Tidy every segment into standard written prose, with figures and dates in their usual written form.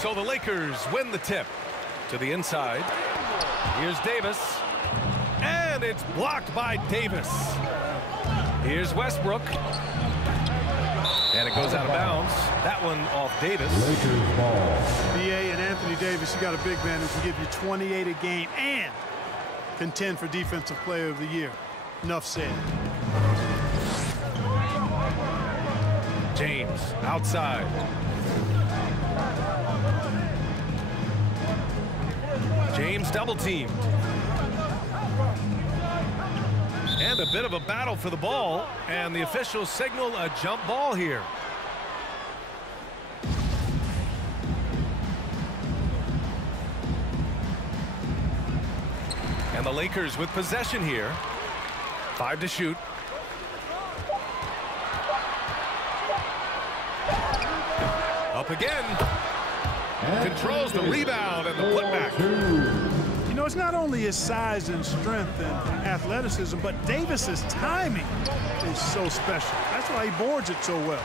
So the Lakers win the tip. To the inside. Here's Davis. And it's blocked by Davis. Here's Westbrook. And it goes out of bounds. That one off Davis. Lakers ball. B.A. and Anthony Davis, you got a big man who can give you 28 a game and contend for Defensive Player of the Year. Enough said. James outside. James double teamed. And a bit of a battle for the ball, and the officials signal a jump ball here. And the Lakers with possession here. 5 to shoot. Up again. Controls the rebound and the putback. You know, it's not only his size and strength and athleticism, but Davis's timing is so special. That's why he boards it so well.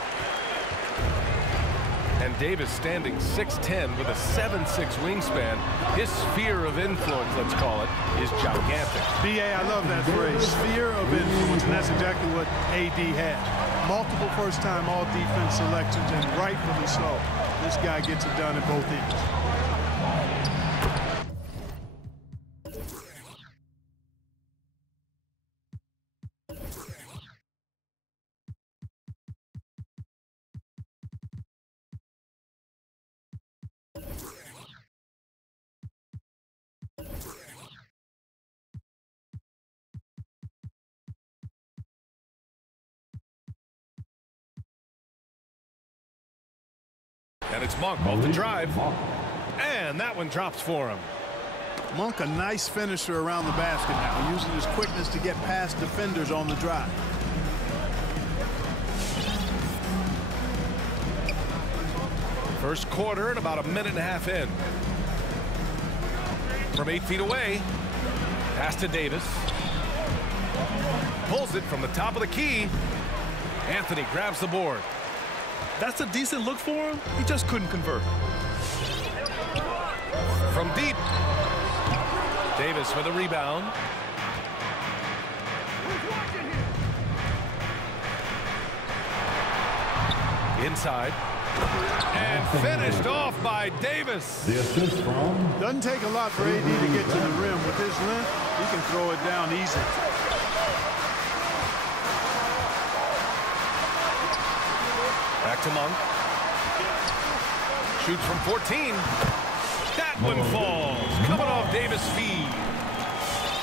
And Davis standing 6'10" with a 7'6" wingspan. His sphere of influence, let's call it, is gigantic. B.A., I love that phrase, sphere of influence, and that's exactly what A.D. had. Multiple first-time all-defense selections, and rightfully so. This guy gets it done at both ends. And it's Monk off the drive. And that one drops for him. Monk, a nice finisher around the basket now, using his quickness to get past defenders on the drive. First quarter and about a minute and a half in. From 8 feet away. Pass to Davis. Pulls it from the top of the key. Anthony grabs the board. That's a decent look for him. He just couldn't convert. From deep. Davis with a rebound. Inside. And finished off by Davis. The assist from. Doesn't take a lot for AD to get to the rim. With his length, he can throw it down easy. Back to Monk. Shoots from 14. That one falls. Coming off Davis' feed.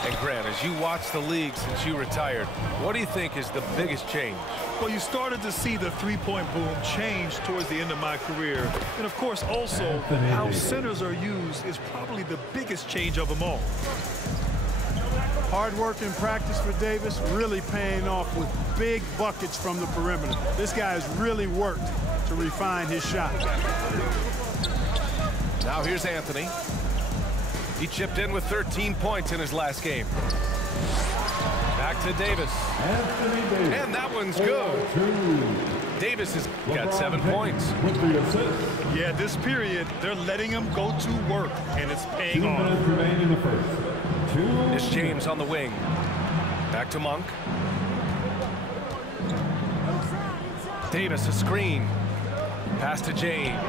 And Grant, as you watch the league since you retired, what do you think is the biggest change? Well, you started to see the three-point boom change towards the end of my career. And, of course, also how centers are used is probably the biggest change of them all. Hard work in practice for Davis, really paying off with big buckets from the perimeter. This guy has really worked to refine his shot. Now here's Anthony. He chipped in with 13 points in his last game. Back to Davis. And that one's good. Davis has got 7 points. With the assist. Yeah, this period, they're letting him go to work, and it's paying 2 off. minutes remain in the first. It's James on the wing. Back to Monk. Davis a screen. Pass to James.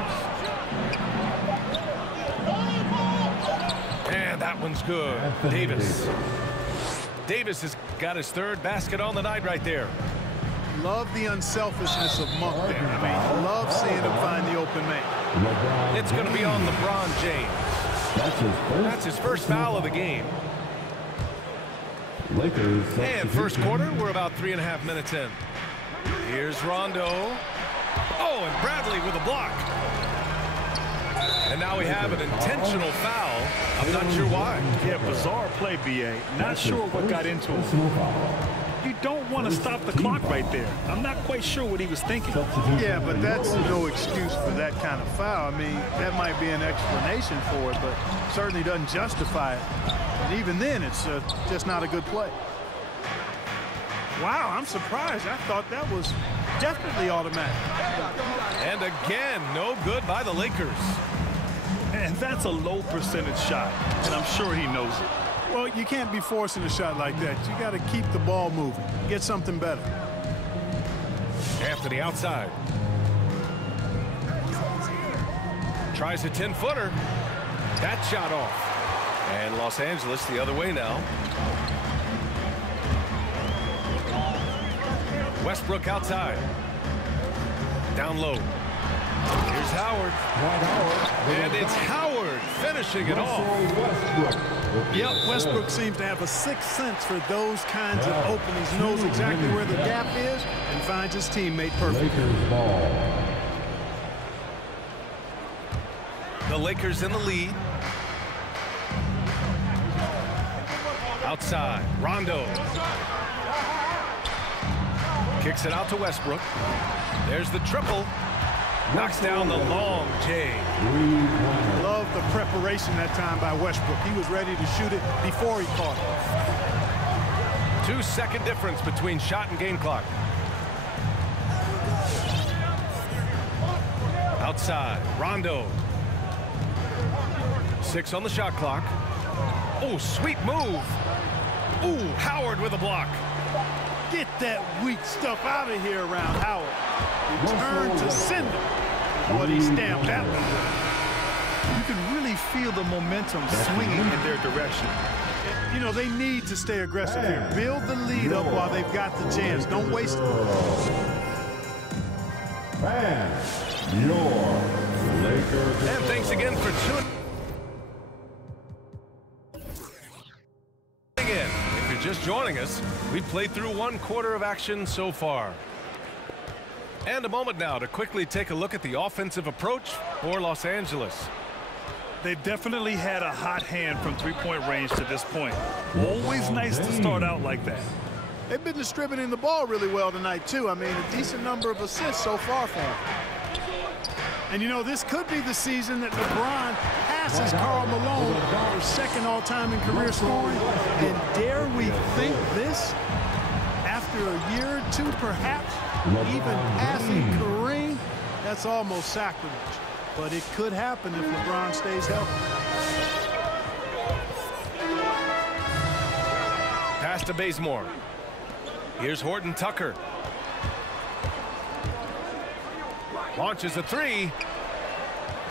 And that one's good. Davis. Davis has got his 3rd basket on the night right there. Love the unselfishness of Monk there. I mean, love seeing him find the open man. It's going to be on LeBron James. That's his first foul of the game. Lakers. And first quarter, we're about 3.5 minutes in. Here's Rondo. Oh, and Bradley with a block. And now we have an intentional foul. I'm not sure why. Yeah, bizarre play, B.A. Not sure what got into him. You don't want to stop the clock right there. I'm not quite sure what he was thinking. Yeah, but that's no excuse for that kind of foul. I mean, that might be an explanation for it, but certainly doesn't justify it. And even then, it's just not a good play. Wow, I'm surprised. I thought that was definitely automatic. And again, no good by the Lakers. And that's a low percentage shot, and I'm sure he knows it. Well, you can't be forcing a shot like that. You got to keep the ball moving. Get something better. Anthony outside. Tries a 10-footer. That shot off. And Los Angeles the other way now. Westbrook outside. Down low. Here's Howard. And it's Howard finishing it off. Yep, Westbrook seems to have a sixth sense for those kinds of openings. Knows exactly where the gap is and finds his teammate perfect. The Lakers in the lead. Outside, Rondo. Kicks it out to Westbrook. There's the triple. Knocks down the long J. Love the preparation that time by Westbrook. He was ready to shoot it before he caught it. 2-second difference between shot and game clock. Outside, Rondo. 6 on the shot clock. Oh, sweet move. Ooh, Howard with a block. Get that weak stuff out of here around Howard. Return to sender. What he stamped that one. You can really feel the momentum swinging in their direction. You know, they need to stay aggressive here. Build the lead up while they've got the chance. Don't waste it. And thanks again for tuning in. If you're just joining us, we've played through 1 quarter of action so far. And a moment now to quickly take a look at the offensive approach for Los Angeles. They've definitely had a hot hand from three-point range to this point. Always nice to start out like that. They've been distributing the ball really well tonight, too. I mean, a decent number of assists so far for them. And, you know, this could be the season that LeBron passes Karl Malone for second all-time in career scoring. And dare we think this, after a year or two, perhaps, even passing Kareem? That's almost sacrilege. But it could happen if LeBron stays healthy. Pass to Bazemore. Here's Horton Tucker. Launches a 3.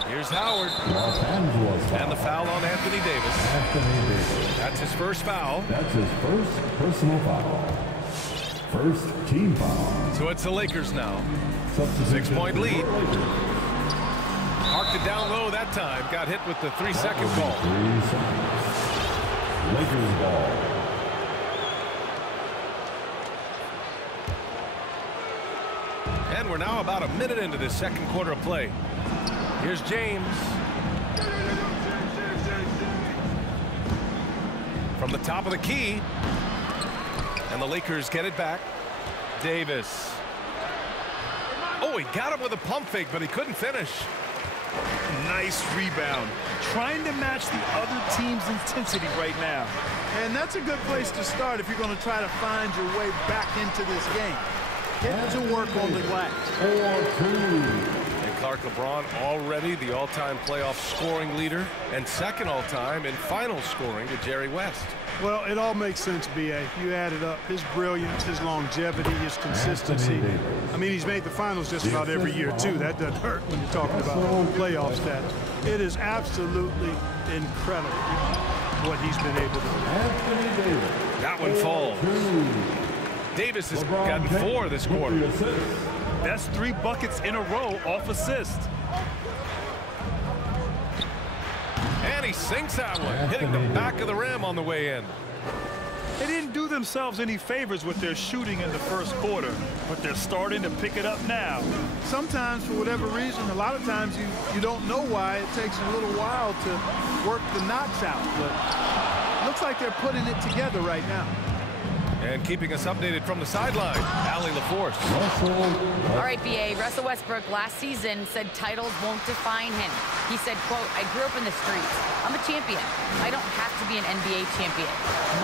Here's Howard. And the foul on Anthony Davis. That's his first foul. That's his first personal foul. First team foul. So it's the Lakers now. 6-point lead. Marked it down low that time. Got hit with the 3-second call. 3 seconds. Lakers ball. And we're now about a minute into this second quarter of play. Here's James. From the top of the key. And the Lakers get it back. Davis. Oh, he got him with a pump fake, but he couldn't finish. Nice rebound. Trying to match the other team's intensity right now. And that's a good place to start if you're going to try to find your way back into this game. Get to work on the glass. 4-2. And Clark, LeBron already the all-time playoff scoring leader and second all-time in final scoring to Jerry West. Well, it all makes sense, B.A. You add it up. His brilliance, his longevity, his consistency. I mean, he's made the finals just about every year, too. That doesn't hurt when you're talking about playoff stats. It is absolutely incredible what he's been able to do. That one falls. Davis has gotten 4 this quarter. That's 3 buckets in a row off assist. And he sinks that one, hitting the back of the rim on the way in. They didn't do themselves any favors with their shooting in the first quarter, but they're starting to pick it up now. Sometimes, for whatever reason, a lot of times you don't know why. It takes a little while to work the knocks out, but looks like they're putting it together right now. And keeping us updated from the sideline, Allie LaForce. All right, B.A. Russell Westbrook last season said titles won't define him. He said, quote, "I grew up in the streets. I'm a champion. I don't have to be an NBA champion.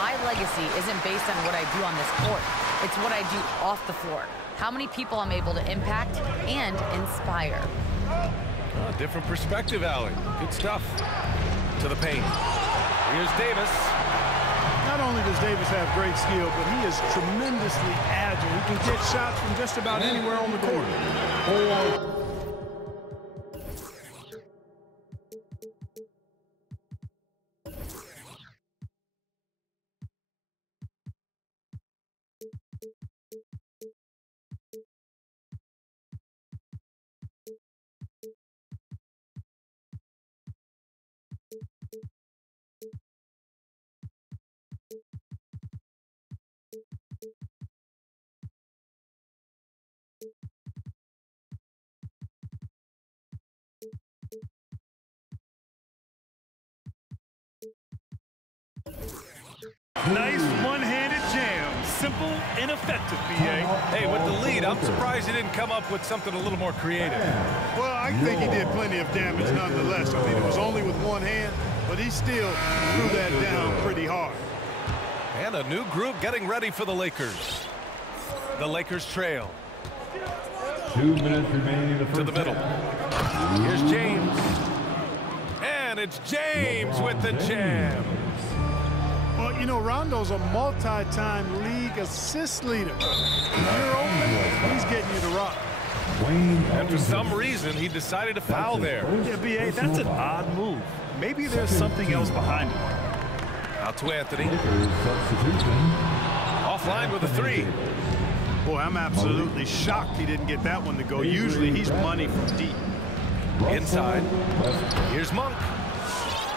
My legacy isn't based on what I do on this court. It's what I do off the floor. How many people I'm able to impact and inspire." Oh, different perspective, Allie. Good stuff. To the paint. Here's Davis. Not only does Davis have great skill, but he is tremendously agile. He can get shots from just about anywhere on the court. Nice one-handed jam. Simple and effective, B.A. Hey, with the lead, I'm surprised he didn't come up with something a little more creative. Well, I think he did plenty of damage nonetheless. I mean, it was only with one hand, but he still threw that down pretty hard. And a new group getting ready for the Lakers. The Lakers trail. 2 minutes remaining in the first To the middle. half. Here's James. And it's James with the jam. Well, you know, Rondo's a multi-time league assist leader. If you're open, he's getting you to rock. And for some reason, he decided to foul there. Yeah, B.A., that's an odd move. Maybe there's something else behind it. Out to Anthony. Substitution. Offline with a three. Boy, I'm absolutely shocked he didn't get that one to go. Usually he's money from deep. Inside. Here's Monk.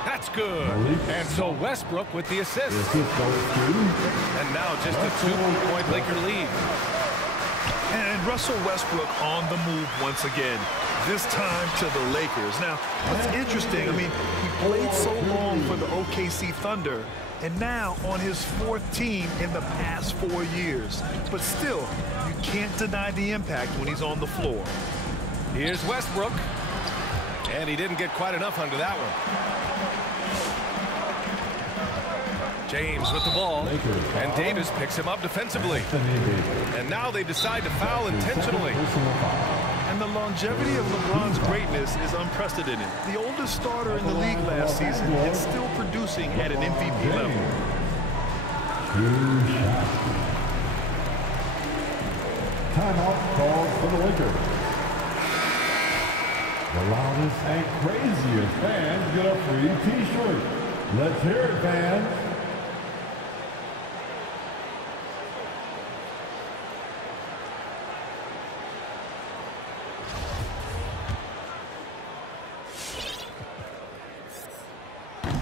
That's good. And so Westbrook with the assist. And now just a 2-point Laker lead. And Russell Westbrook on the move once again, this time to the Lakers. Now, what's interesting, I mean, he played so long for the OKC Thunder, and now on his 4th team in the past 4 years. But still, you can't deny the impact when he's on the floor. Here's Westbrook. And he didn't get quite enough under that one. James with the ball. And Davis picks him up defensively. And now they decide to foul intentionally. And the longevity of LeBron's greatness is unprecedented. The oldest starter in the league last season is still producing at an MVP level. Timeout called for the Lakers. The loudest and craziest fans get a free T-shirt. Let's hear it, fans.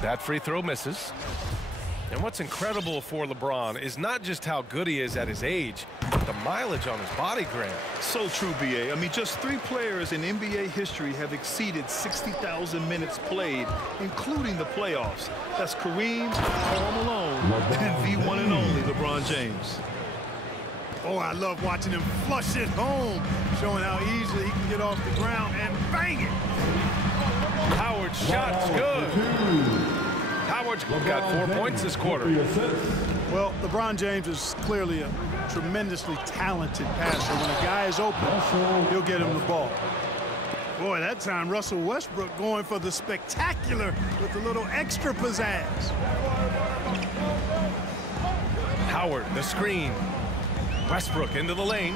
That free throw misses. And what's incredible for LeBron is not just how good he is at his age, but the mileage on his body, Grant. So true, B.A. I mean, just 3 players in NBA history have exceeded 60,000 minutes played, including the playoffs. That's Kareem, Karl Malone, and the one and only LeBron James. Oh, I love watching him flush it home, showing how easily he can get off the ground and bang it. Howard's shot's good. Howard's got 4 points this quarter. Well, LeBron James is clearly a tremendously talented passer. When a guy is open, he'll get him the ball. Boy, that time Russell Westbrook going for the spectacular with a little extra pizzazz. Howard, the screen. Westbrook into the lane.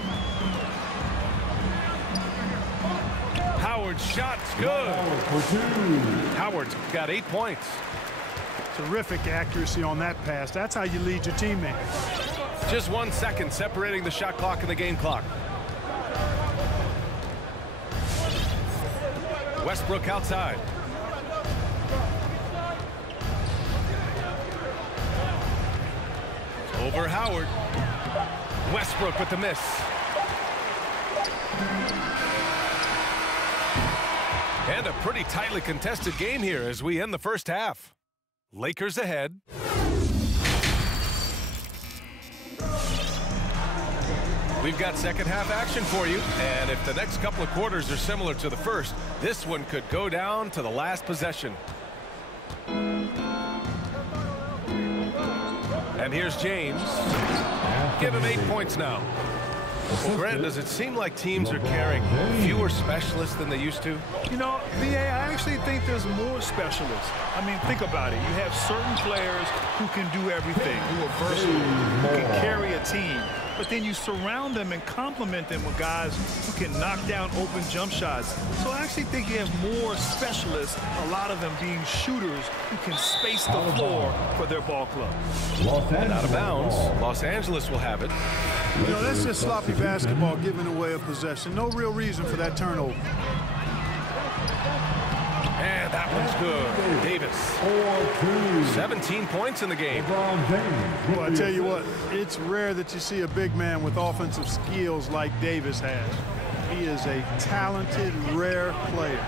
Howard's shot's good. Howard's got 8 points. Terrific accuracy on that pass. That's how you lead your teammate. Just 1 second separating the shot clock and the game clock. Westbrook outside. Over Howard. Westbrook with the miss. And a pretty tightly contested game here as we end the first half. Lakers ahead. We've got second half action for you. And if the next couple of quarters are similar to the first, this one could go down to the last possession. And here's James. Give him 8 points now. Well, Grant, does it seem like teams are carrying fewer specialists than they used to? You know, VA, I actually think there's more specialists. I mean, think about it. You have certain players who can do everything, who are versatile, who can carry a team. But then you surround them and complement them with guys who can knock down open jump shots. So I actually think you have more specialists, a lot of them being shooters who can space the floor for their ball club. And out of bounds, Los Angeles will have it. You know, that's just sloppy basketball giving away a possession. No real reason for that turnover. And that one's good. Davis. 17 points in the game. Well, I tell you what, it's rare that you see a big man with offensive skills like Davis has. He is a talented, rare player.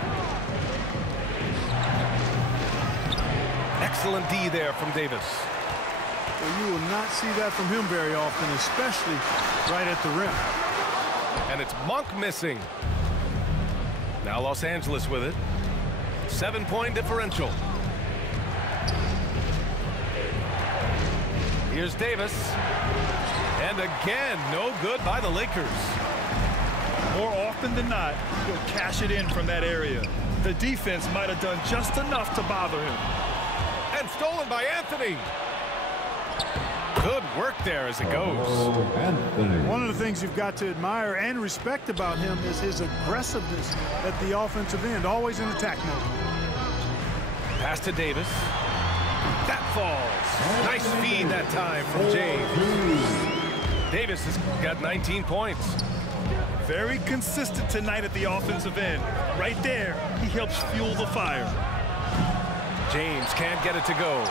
Excellent D there from Davis. Well, you will not see that from him very often, especially right at the rim. And it's Monk missing. Now Los Angeles with it. 7-point differential. Here's Davis. And again, no good by the Lakers. More often than not, he'll cash it in from that area. The defense might have done just enough to bother him. And stolen by Anthony. Good work there as it goes. One of the things you've got to admire and respect about him is his aggressiveness at the offensive end, always in attack mode. Pass to Davis. That falls. Nice feed that time from James. Davis has got 19 points. Very consistent tonight at the offensive end. Right there, he helps fuel the fire. James can't get it to go.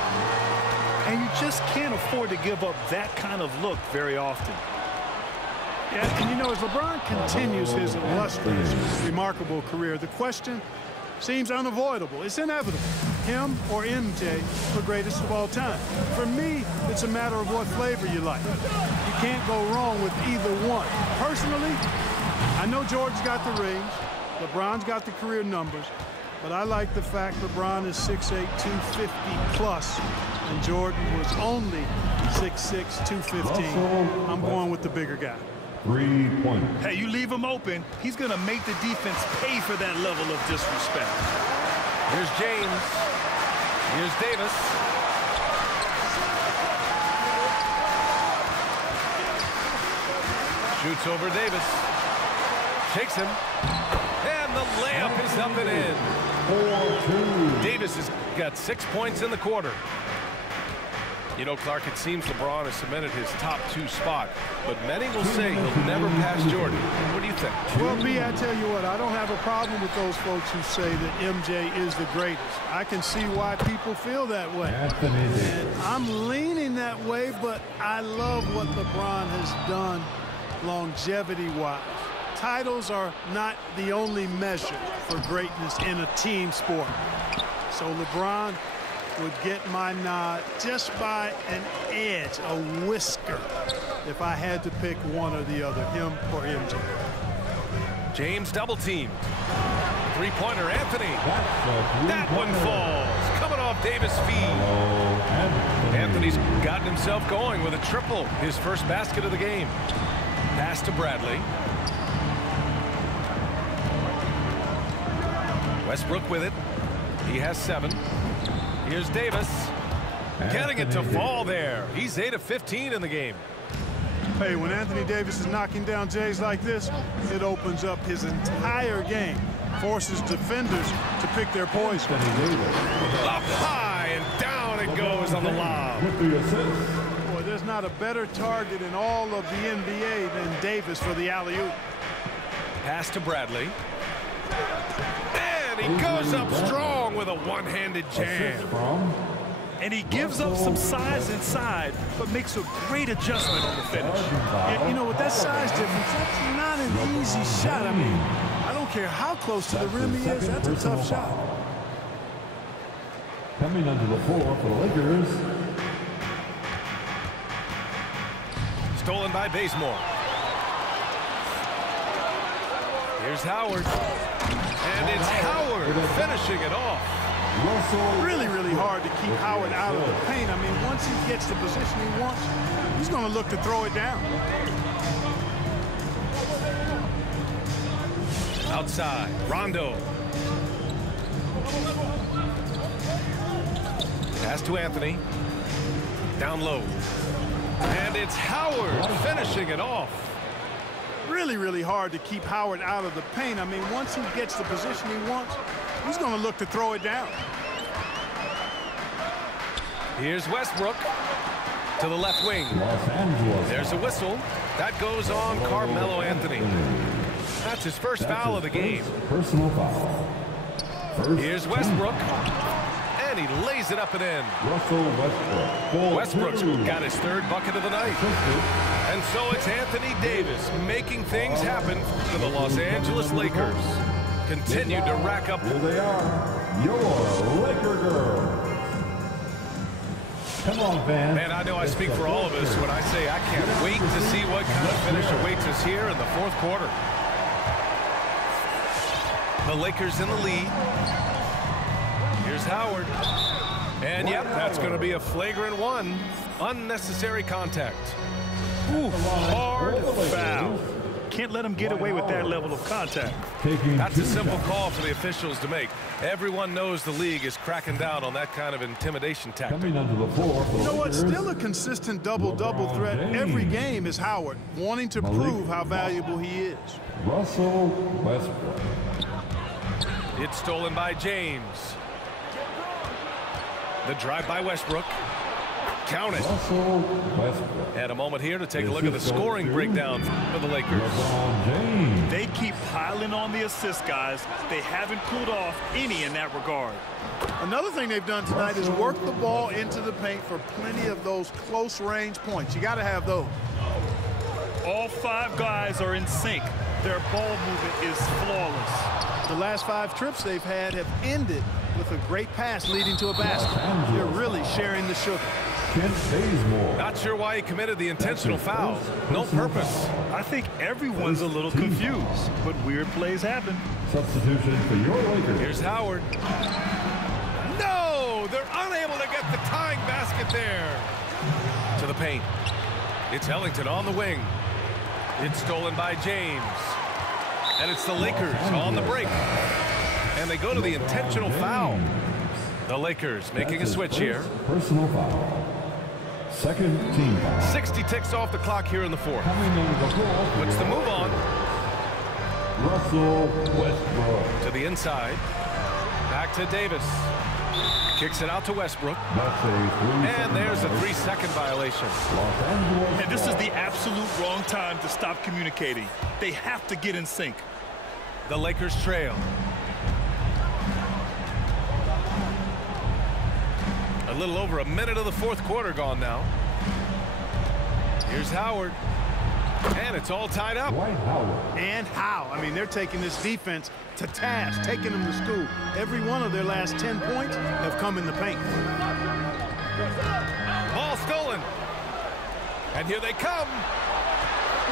And you just can't afford to give up that kind of look very often. Yeah, and you know, as LeBron continues his illustrious, remarkable career, the question seems unavoidable. It's inevitable. Him or MJ, the greatest of all time. For me, it's a matter of what flavor you like. You can't go wrong with either one. Personally, I know Jordan's got the rings, LeBron's got the career numbers, but I like the fact LeBron is 6'8", 250 plus, and Jordan was only 6'6", 215. I'm going with the bigger guy. 3-point. Hey, you leave him open, he's going to make the defense pay for that level of disrespect. Here's James. Here's Davis. Shoots over Davis. Shakes him. And the layup is up and in. 4-2. Davis has got 6 points in the quarter. You know, Clark, it seems LeBron has cemented his top 2 spot, but many will say he'll never pass Jordan. What do you think? Well, B, I tell you what, I don't have a problem with those folks who say that MJ is the greatest. I can see why people feel that way. And I'm leaning that way, but I love what LeBron has done longevity-wise. Titles are not the only measure for greatness in a team sport. So LeBron would get my nod just by an edge, a whisker, if I had to pick one or the other, him or MJ. James double teamed. Three-pointer, Anthony. That one falls. Coming off Davis' feed. Anthony's gotten himself going with a triple, his first basket of the game. Pass to Bradley. Westbrook with it. He has 7. Here's Davis. Getting it to fall there. He's 8 of 15 in the game. Hey, when Anthony Davis is knocking down Jays like this, it opens up his entire game. Forces defenders to pick their poison. Up high and down it goes on the lob. Boy, there's not a better target in all of the NBA than Davis for the alley-oop. Pass to Bradley. And he goes up strong with a one-handed jam. And he gives up some size inside, but makes a great adjustment on the finish. And, you know, with that size difference, that's not an easy shot. I mean, I don't care how close to the rim he is, that's a tough shot. Coming onto the floor for the Lakers. Stolen by Bazemore. Here's Howard. And it's Howard finishing it off. Really, really hard to keep Howard out of the paint. I mean, once he gets the position he wants, he's going to look to throw it down. Outside, Rondo. Pass to Anthony. Down low. And it's Howard finishing it off. Really, really hard to keep Howard out of the paint. I mean, once he gets the position he wants, he's going to look to throw it down. Here's Westbrook to the left wing. Los Angeles. There's a whistle. That goes on Carmelo Anthony. That's his first foul of the game. Personal foul. Here's Westbrook. And he lays it up and in. Russell Westbrook. Westbrook's got his third bucket of the night. And so it's Anthony Davis making things happen for the Los Angeles Lakers. Continue to rack up. Here they are, your Laker girls. Come on, fans. Man, I know I speak for all of us when I say I can't wait to see what kind of finish awaits us here in the fourth quarter. The Lakers in the lead. Here's Howard. And yep, that's going to be a flagrant one. Unnecessary contact. Ooh, hard foul. Can't let him get away with that level of contact. That's a simple call for the officials to make. Everyone knows the league is cracking down on that kind of intimidation tactic. Coming onto the floor for the You know what? Lakers. Still a consistent double-double threat every game is Howard, wanting to prove how valuable he is. Russell Westbrook. It's stolen by James. The drive by Westbrook. Count it. Russell Westbrook. And a moment here to take a look at the scoring breakdown for the Lakers. LeBron James. They keep piling on the assist, guys. They haven't pulled off any in that regard. Another thing they've done tonight is work the ball into the paint for plenty of those close-range points. You got to have those. All five guys are in sync. Their ball movement is flawless. The last 5 trips they've had have ended with a great pass leading to a basket. They're really sharing the sugar. Kent Bazemore. Not sure why he committed the intentional foul. No purpose. I think everyone's a little confused, but weird plays happen. Substitution for your Lakers. Here's Howard. No! They're unable to get the tying basket there. To the paint. It's Ellington on the wing. It's stolen by James. And it's the Lakers on the break. And they go to the intentional foul. The Lakers making a switch here. Personal foul. Second team foul. 60 ticks off the clock here in the fourth. Coming onto the floor. What's the move on? Russell Westbrook. To the inside. Back to Davis. Kicks it out to Westbrook. That's a 3-second And there's a violation. 3-second violation. Los Angeles. And this is the absolute wrong time to stop communicating. They have to get in sync. The Lakers trail. A little over a minute of the fourth quarter gone now. Here's Howard. And it's all tied up. Dwight Howard. And how? I mean, they're taking this defense to task, taking them to school. Every one of their last 10 points have come in the paint. Ball stolen. And here they come.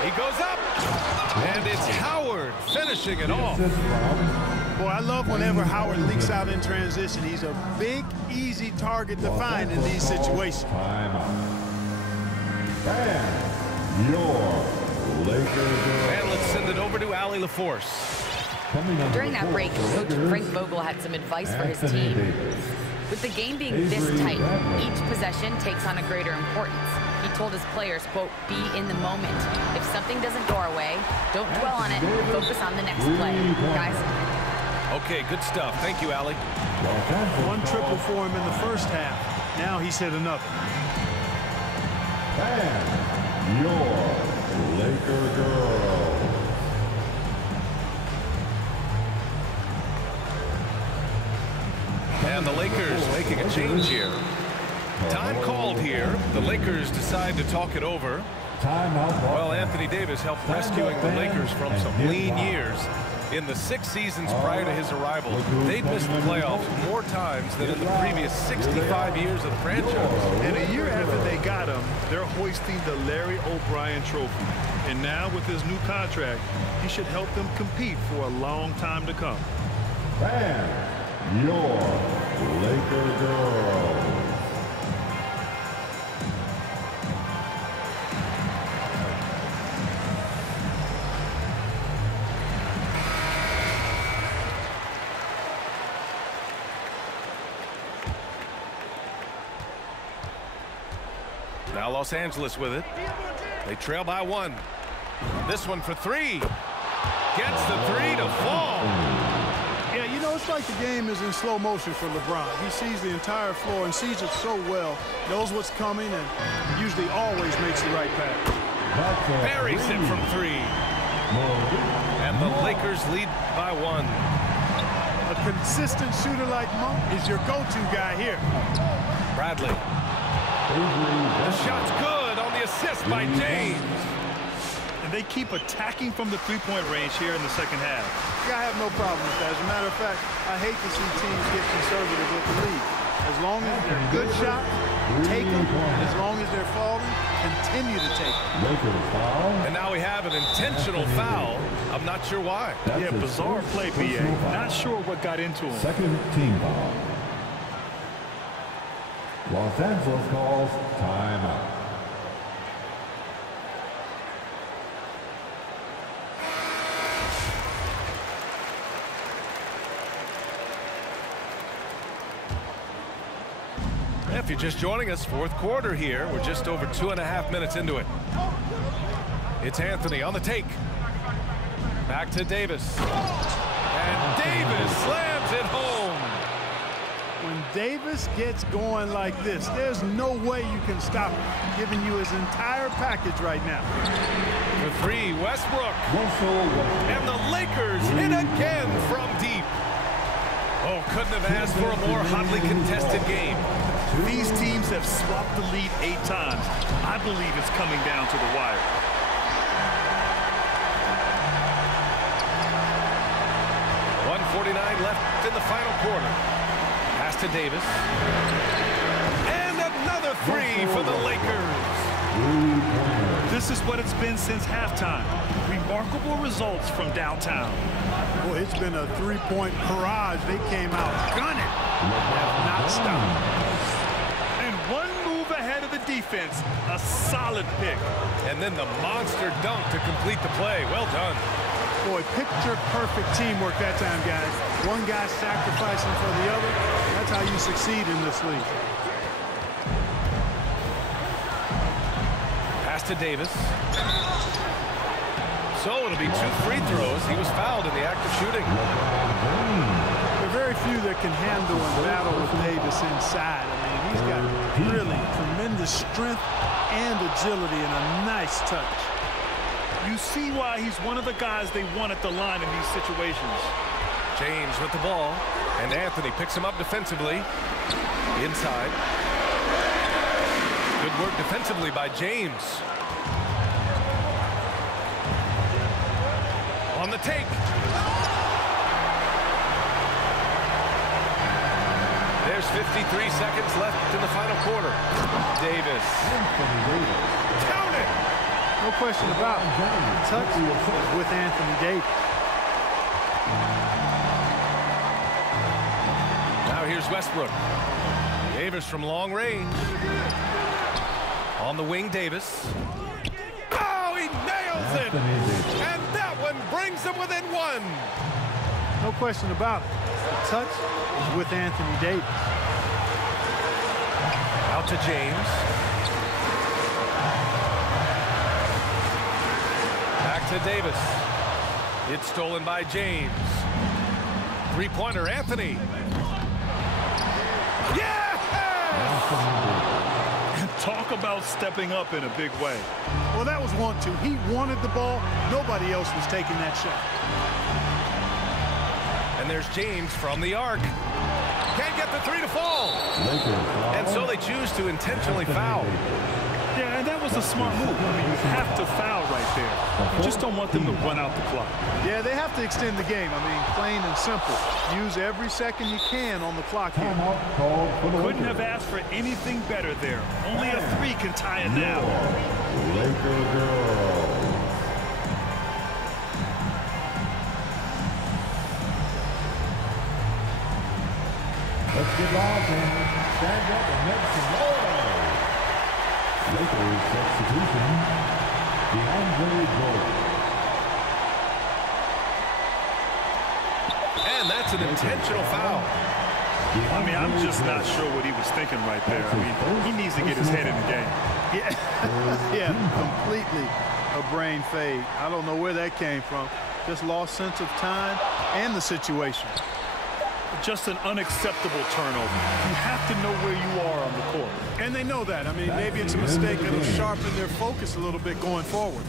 He goes up. And it's Howard finishing it off. Assist from Boy, I love whenever Howard leaks out in transition. He's a big, easy target to find in these situations. Timeout. And your Lakers. And let's send it over to Allie LaForce. Coming onto During the that floor break, for the Coach Lakers, Frank Vogel had some advice for his Anthony team. Davis. With the game being this Avery tight, Bradley. each possession takes on a greater importance. He told his players, quote, be in the moment. If something doesn't go our way, don't dwell on it, focus on the next play. Guys, Okay, good stuff. Thank you, Allie. Los Angeles One triple ball. for him in the first half. Now he's hit another. And your Laker girls. And the Lakers making a change here. Time called here. The Lakers decide to talk it over. Timeout. Well, Anthony Davis helped rescuing the Lakers from some lean years. In the 6 seasons prior to his arrival, they'd missed the playoffs more times than in the previous 65 years of the franchise. And a year after they got him, they're hoisting the Larry O'Brien Trophy. And now with his new contract, he should help them compete for a long time to come. And your Laker girls. Now Los Angeles with it. They trail by 1. This one for 3. Gets the 3 to fall. Yeah, you know, it's like the game is in slow motion for LeBron. He sees the entire floor and sees it so well, knows what's coming, and usually always makes the right pass. Buries it from 3. And the Lakers lead by 1. A consistent shooter like Monk is your go-to guy here. Bradley. The shot's good on the assist by James. And they keep attacking from the three-point range here in the second half. Yeah, I have no problem with that. As a matter of fact, I hate to see teams get conservative with the lead. As long as they're good shots, take them. As long as they're falling, continue to take them. And now we have an intentional foul. I'm not sure why. Yeah, bizarre play, BA. Not sure what got into him. Second team foul. Los Angeles calls timeout. If you're just joining us, fourth quarter here. We're just over 2.5 minutes into it. It's Anthony on the take. Back to Davis. And Davis slams it home. When Davis gets going like this, there's no way you can stop him, giving you his entire package right now. For 3, Westbrook. And the Lakers hit again from deep. Oh, couldn't have asked for a more hotly contested game. These teams have swapped the lead 8 times. I believe it's coming down to the wire. .149 left in the final quarter. Pass to Davis. And another 3 for the Lakers. This is what it's been since halftime. Remarkable results from downtown. Boy, it's been a three-point barrage. They came out gunning. Have not stopped. And one move ahead of the defense. A solid pick. And then the monster dunk to complete the play. Well done. Boy, picture-perfect teamwork that time, guys. One guy sacrificing for the other. That's how you succeed in this league. Pass to Davis. So it'll be 2 free throws. He was fouled in the act of shooting. There are very few that can handle and battle with Davis inside. I mean, he's got really tremendous strength and agility and a nice touch. You see why he's one of the guys they want at the line in these situations. James with the ball. And Anthony picks him up defensively. Inside. Good work defensively by James. On the take. There's 53 seconds left in the final quarter. Davis. Count it. No question about it. The touch is with Anthony Davis. Now here's Westbrook. Davis from long range. On the wing, Davis. Oh, he nails it! And that one brings him within 1. No question about it. The touch is with Anthony Davis. Out to James. Back to Davis. It's stolen by James. Three-pointer, Anthony. Yes! Talk about stepping up in a big way. Well, that was 1-2. He wanted the ball. Nobody else was taking that shot. And there's James from the arc. Can't get the 3 to fall. And so they choose to intentionally foul. Yeah, and that was a smart move. I mean, you have to foul right there. You just don't want them to run out the clock. Yeah, they have to extend the game. I mean, plain and simple. Use every second you can on the clock here. Couldn't have asked for anything better there. Only a 3 can tie it now. Laker girls. Let's get off and stand up and make some noise. Lakers substitution, DeAndre Jordan. And that's an intentional foul. I mean, I'm just not sure what he was thinking right there. I mean, he needs to get his head in the game. Yeah, yeah, completely a brain fade. I don't know where that came from. Just lost sense of time and the situation. Just an unacceptable turnover. You have to know where you are on the court. And they know that. I mean, maybe it's a mistake that'll sharpen their focus a little bit going forward.